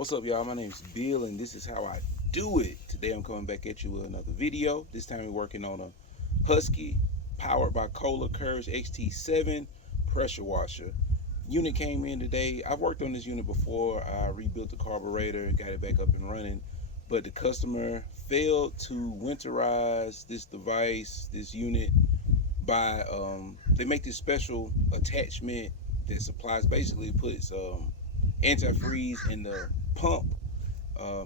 What's up, y'all? My name is Bill, and this is how I do it. Today I'm coming back at you with another video. This time we're working on a Husky powered by Kohler Curves XT7 pressure washer. Unit came in today. I've worked on this unit before. I rebuilt the carburetor, got it back up and running, but the customer failed to winterize this device, this unit, by they make this special attachment that supplies, basically puts antifreeze in the pump.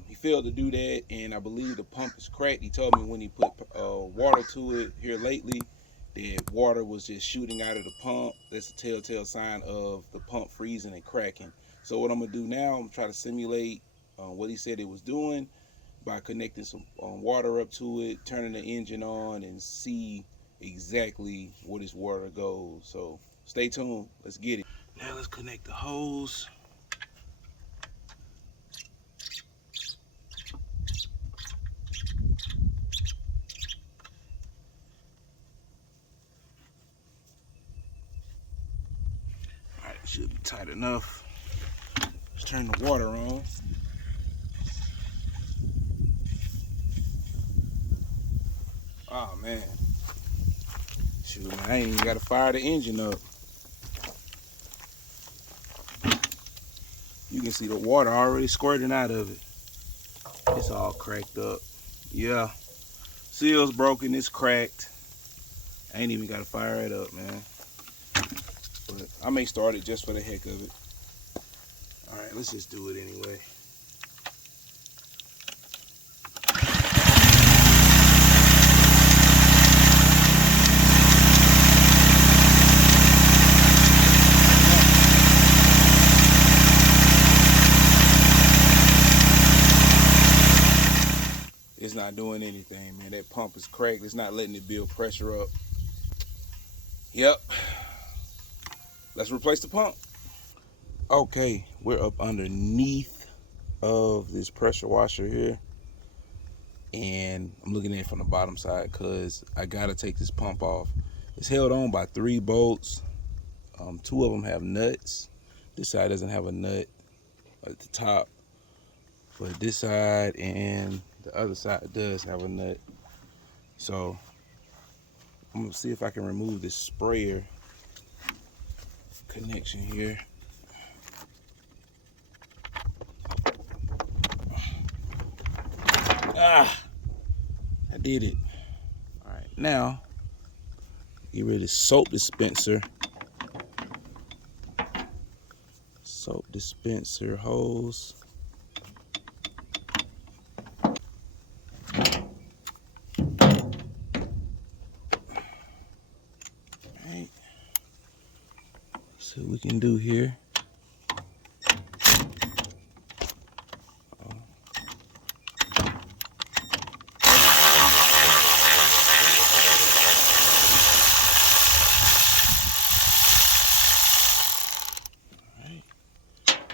He failed to do that, and I believe the pump is cracked. He told me when he put water to it here lately that water was just shooting out of the pump. That's a telltale sign of the pump freezing and cracking. So what I'm gonna do now, I'm gonna try to simulate what he said it was doing by connecting some water up to it, turning the engine on, and see exactly where this water goes. So stay tuned. Let's get it. Now let's connect the hose. All right, should be tight enough. Let's turn the water on. Oh man, shoot, man, I ain't even gotta fire the engine up. You can see the water already squirting out of it. It's all cracked up. Yeah, seal's broken, it's cracked. I ain't even gotta fire it up, man. But I may start it just for the heck of it. All right, let's just do it anyway. It's not doing anything, man. That pump is cracked. It's not letting it build pressure up. Yep. Let's replace the pump. Okay, we're up underneath of this pressure washer here, and I'm looking at it from the bottom side because I gotta take this pump off. It's held on by 3 bolts. 2 of them have nuts. This side doesn't have a nut at the top, but this side and the other side does have a nut. So I'm gonna see if I can remove this sprayer connection here. Ah, I did it. All right, now get rid of soap dispenser. Soap dispenser hose. Alright. See what we can do here. Alright.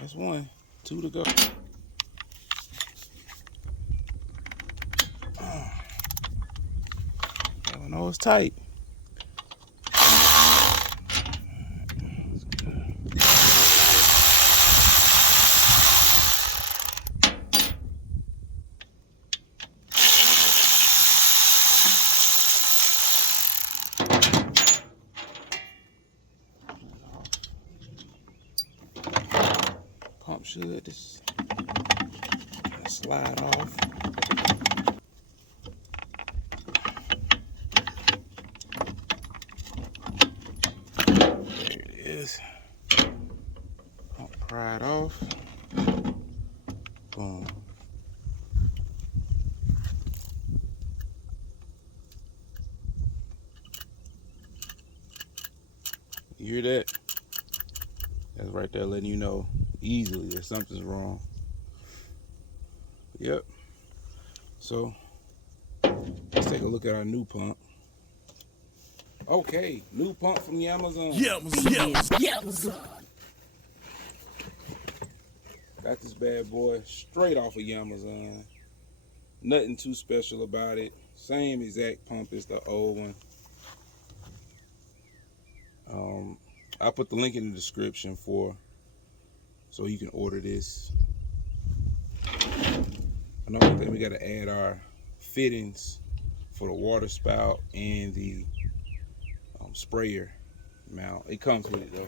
That's 1. 2 to go. I know it's tight. Pump should just slide off. There it is. Pump pried off. Boom. You hear that? That's right there letting you know easily that something's wrong. Yep. So let's take a look at our new pump. Okay, new pump from Amazon. Amazon. Got this bad boy straight off of Amazon. Nothing too special about it. Same exact pump as the old one. I'll put the link in the description so you can order this. Another thing, we got to add our fittings for the water spout and the sprayer mount. It comes with it though.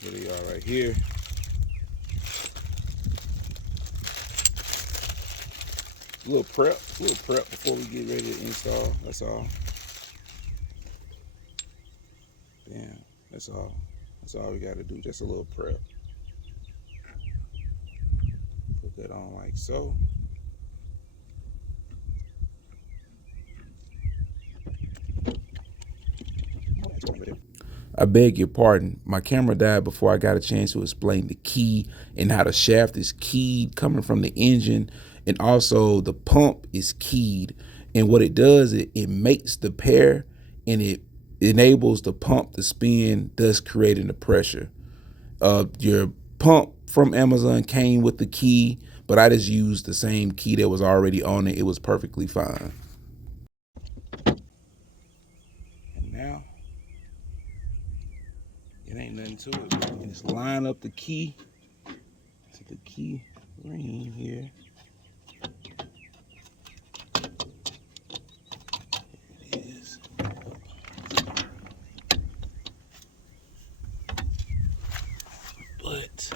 Here they are right here. A little prep before we get ready to install. That's all. Damn, that's all. That's all we got to do. Just a little prep. Put that on like so. I beg your pardon. My camera died before I got a chance to explain the key and how the shaft is keyed coming from the engine, and also the pump is keyed. And what it does, it makes the pair and it enables the pump to spin, thus creating the pressure. Your pump from Amazon came with the key, but I just used the same key that was already on it. It was perfectly fine. And now, it ain't nothing to it. You can just line up the key to the key ring here. There it is. But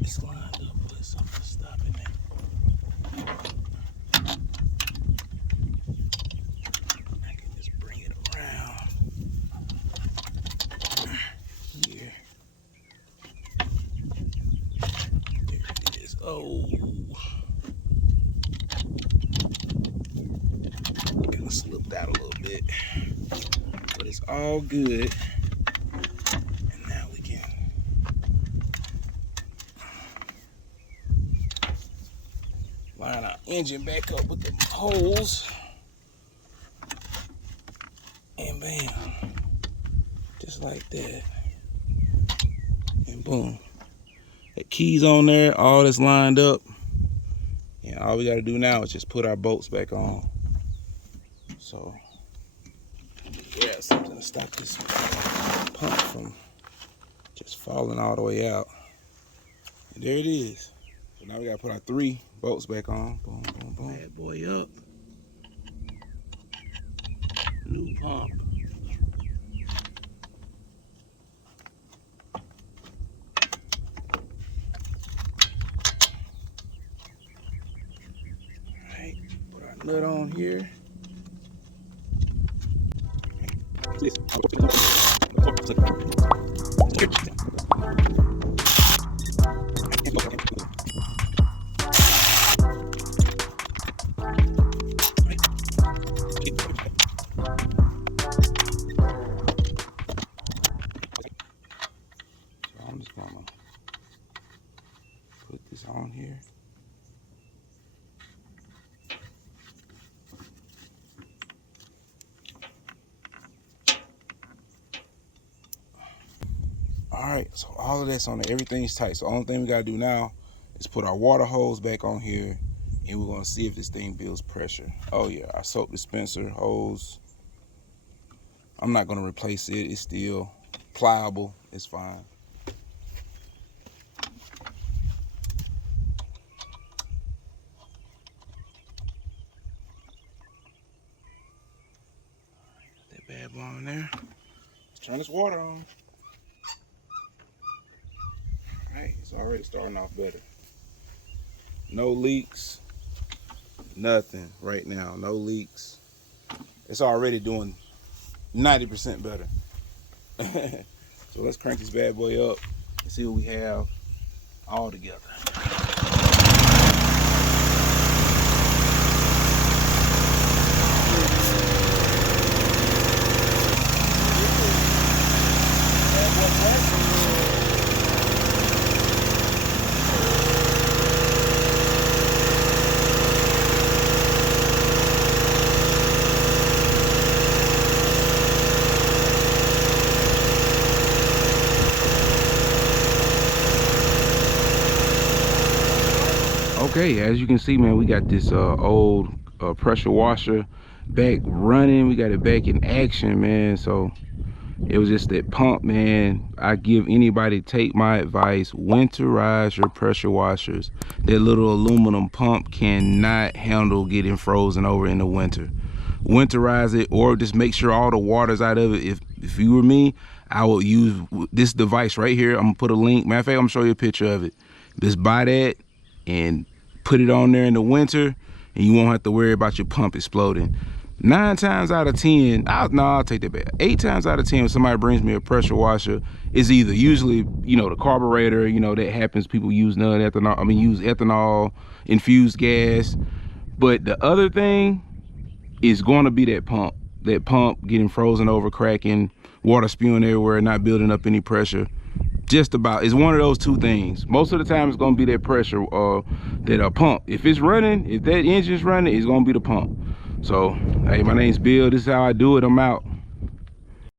it's lined up, but something stopping it. I can just bring it around here. There it is. Oh, kind of slipped out a little bit, but it's all good. And now we can line our engine back up with the holes, and bam, just like that, and boom, that key's on there, all that's lined up, and all we got to do now is just put our bolts back on. So yeah, something to stop this pump from just falling all the way out. And there it is. So now we gotta put our 3 bolts back on. Boom, boom, boom. Bad boy up. New pump. Alright, put our nut on here. I'm just gonna put this on here. All right, so all of that's on there. Everything's tight. So the only thing we gotta do now is put our water hose back on here, and we're gonna see if this thing builds pressure. Oh yeah, our soap dispenser hose. I'm not gonna replace it. It's still pliable. It's fine. Put that bad boy on there. Let's turn this water on. Alright, it's already starting off better. No leaks, nothing right now, no leaks. It's already doing 90% better. So let's crank this bad boy up and see what we have all together. Okay, as you can see, man, we got this old pressure washer back running. We got it back in action, man. So It was just that pump, man. I give anybody, take my advice, winterize your pressure washers. That little aluminum pump cannot handle getting frozen over in the winter. Winterize it, or just make sure all the water's out of it. If you were me, I would use this device right here. I'm gonna put a link. Matter of fact, I'm gonna show you a picture of it. Just buy that and put it on there in the winter, and you won't have to worry about your pump exploding. 9 times out of 10, I'll take that back. 8 times out of 10, when somebody brings me a pressure washer, it's either usually, you know, the carburetor, you know, that happens. People use use ethanol infused gas. But the other thing is going to be that pump. That pump getting frozen over, cracking, water spewing everywhere, not building up any pressure. Just about, it's one of those 2 things. Most of the time it's going to be that pressure, that pump. If it's running, if that engine's running, it's going to be the pump. So, hey, my name's Bill. This is how I do it. I'm out.